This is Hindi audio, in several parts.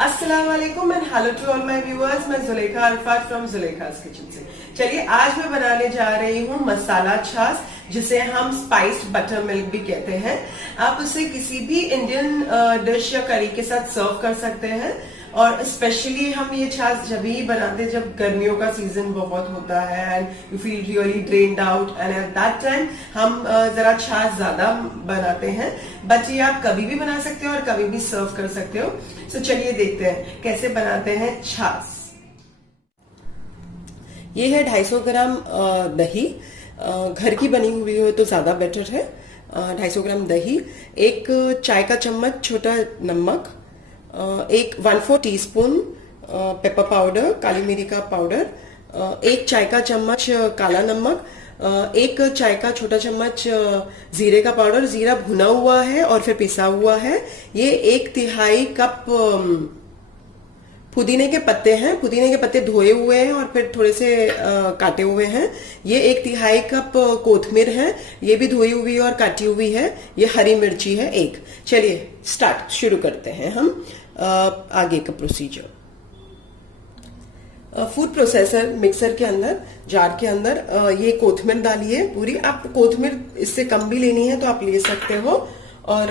अस्सलाम वालेकुम and hello to all my viewers. मैं जुलेखा अरफात फ्रॉम जुलेखा's किचन से। चलिए आज मैं बनाने जा रही हूँ मसाला छाछ, जिसे हम स्पाइस्ड बटर मिल्क भी कहते हैं। आप उसे किसी भी इंडियन डिश या करी के साथ सर्व कर सकते हैं। और स्पेशली हम ये छाछ जब ही बनाते हैं जब गर्मियों का सीजन बहुत होता है and you feel really drained out, and at that time हम जरा छाछ ज्यादा बनाते हैं। बट ये आप कभी भी बना सकते हो और कभी भी सर्व कर सकते हो। तो चलिए देखते हैं कैसे बनाते हैं छाछ। ये है 250 ग्राम दही। घर की बनी हुई हो तो ज्यादा बेटर है। 250 ग्राम दही, एक चाय का चम्मच छोटा नमक, एक 1/4 टीस्पून पेपर पाउडर, काली मिरी का पाउडर, एक चाय का चम्मच काला नमक, एक चाय का छोटा चम्मच जीरे का पाउडर। जीरा भुना हुआ है और फिर पिसा हुआ है। ये 1/3 कप पुदीने के पत्ते हैं। पुदीने के पत्ते धोए हुए हैं और फिर थोड़े से काटे हुए हैं। ये 1/3 कप कोथमीर है, ये भी धोई हुई और काटी हुई है। ये हरी मिर्ची है एक। चलिए शुरू करते हैं हम आगे का प्रोसीजर। फूड प्रोसेसर मिक्सर के अंदर, जार के अंदर ये कोथमीर डालिए पूरी। आप कोथमीर इससे कम भी लेनी है तो आप ले सकते हो। और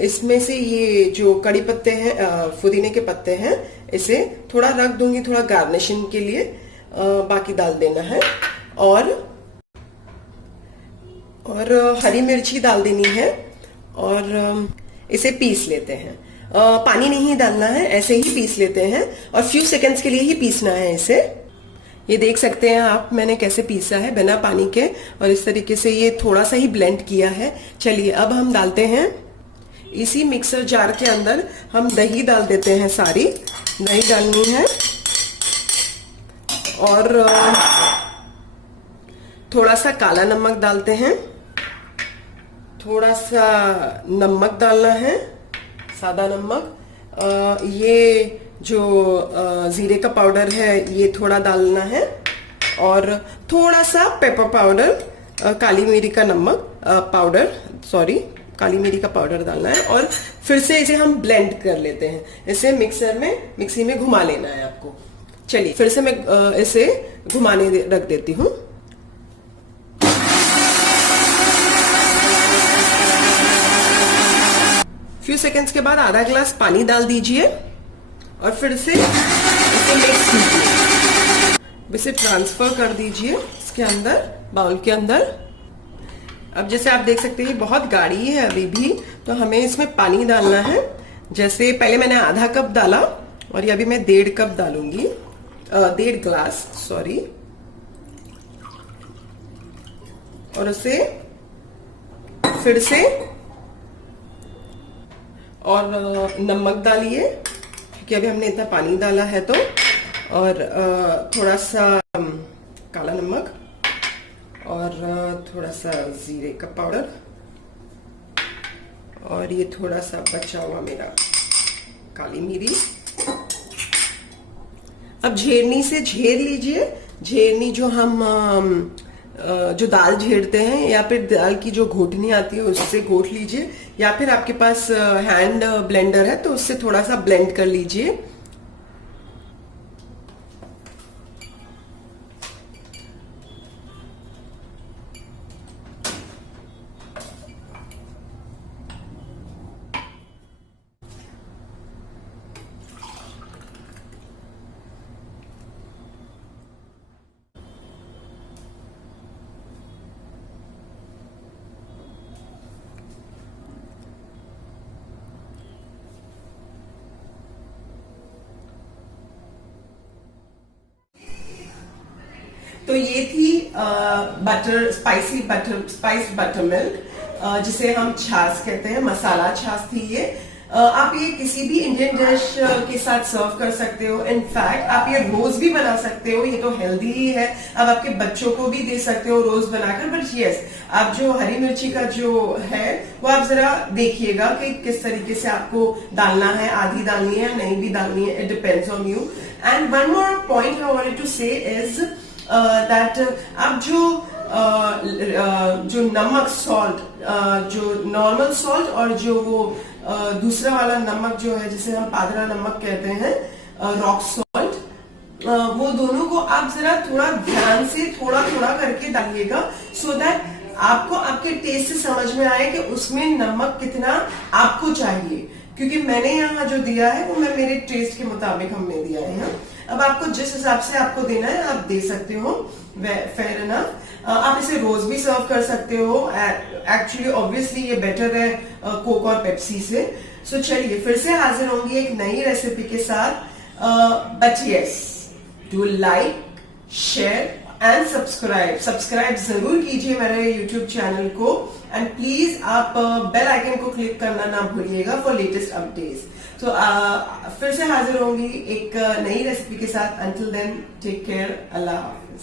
इसमें से ये जो कड़ी पत्ते हैं, पुदीने के पत्ते हैं, इसे थोड़ा रख दूंगी थोड़ा गार्निशिंग के लिए। बाकी डाल देना है। और हरी मिर्ची डाल देनी है और इसे पीस लेते हैं। पानी नहीं डालना है, ऐसे ही पीस लेते हैं और फ्यू सेकंड्स के लिए ही पीसना है इसे। ये देख सकते हैं आप मैंने कैसे पीसा है बिना पानी के, और इस तरीके से ये थोड़ा सा ही ब्लेंड किया है। चलिए अब हम डालते हैं इसी मिक्सर जार के अंदर, हम दही डाल देते हैं। सारी दही डालनी है और थोड़ा सा काला नमक डालते हैं। थोड़ा सा नमक डालना है, सादा नमक। ये जो जीरे का पाउडर है ये थोड़ा डालना है और थोड़ा सा पेपर पाउडर, काली मिरी का नमक पाउडर, सॉरी काली मिरी का पाउडर डालना है। और फिर से इसे हम ब्लेंड कर लेते हैं। इसे मिक्सी में घुमा लेना है आपको। चलिए फिर से मैं इसे घुमाने रख देती हूँ। फ्यू सेकेंड्स के बाद आधा गिलास पानी डाल दीजिए और फिर से इसे मिक्स कीजिए। इसे ट्रांसफर कर दीजिए इसके अंदर, बाउल के अंदर। अब जैसे आप देख सकते हैं बहुत गाढ़ी है अभी भी, तो हमें इसमें पानी डालना है। जैसे पहले मैंने आधा कप डाला और ये अभी मैं 1.5 कप डालूंगी, 1.5 गिलास सॉरी। और उसे फिर से और नमक डालिए क्योंकि अभी हमने इतना पानी डाला है तो। और थोड़ा सा काला नमक और थोड़ा सा जीरे का पाउडर और ये थोड़ा सा बचा हुआ मेरा काली मिरी। अब झेरनी से झेर लीजिए। झेरनी जो हम जो दाल झेरते हैं या फिर दाल की जो घोटनी आती है उससे घोट लीजिए, या फिर आपके पास हैंड ब्लेंडर है तो उससे थोड़ा सा ब्लेंड कर लीजिए। तो ये थी स्पाइस्ड बटर मिल्क, जिसे हम छाछ कहते हैं। मसाला छाछ थी ये। आप ये किसी भी इंडियन डिश के साथ सर्व कर सकते हो। इनफैक्ट आप ये रोज भी बना सकते हो, ये तो हेल्दी ही है। अब आपके बच्चों को भी दे सकते हो रोज बनाकर। बट यस, आप जो हरी मिर्ची का जो है वो आप जरा देखिएगा कि किस तरीके से आपको डालना है, आधी डालनी है या नहीं भी डालनी है, it depends on you. And one more point I wanted to say is that आप जो जो नमक सॉल्ट, जो नॉर्मल सॉल्ट और जो वो दूसरा वाला नमक जो है जिसे हम पादरा नमक कहते हैं, रॉक सॉल्ट, वो दोनों को आप जरा थोड़ा ध्यान से थोड़ा थोड़ा करके डालिएगा, सो दैट आपको आपके टेस्ट से समझ में आए कि उसमें नमक कितना आपको चाहिए। क्योंकि मैंने यहाँ जो दिया है वो मैं मेरे टेस्ट के मुताबिक हमने दिया है। अब आपको जिस हिसाब से आपको देना है आप दे सकते हो, फेयर इनफ। आप इसे रोज भी सर्व कर सकते हो। एक्चुअली ऑब्वियसली ये बेटर है कोक और पेप्सी से। सो चलिए फिर से हाजिर होंगी एक नई रेसिपी के साथ। But yes, do like, share and subscribe जरूर कीजिए मेरे YouTube चैनल को, एंड प्लीज आप बेल आइकन को क्लिक करना ना भूलिएगा फॉर लेटेस्ट अपडेट्स। तो फिर से हाजिर होंगी एक नई रेसिपी के साथ। अंटिल देन टेक केयर, अल्लाह हाफिज।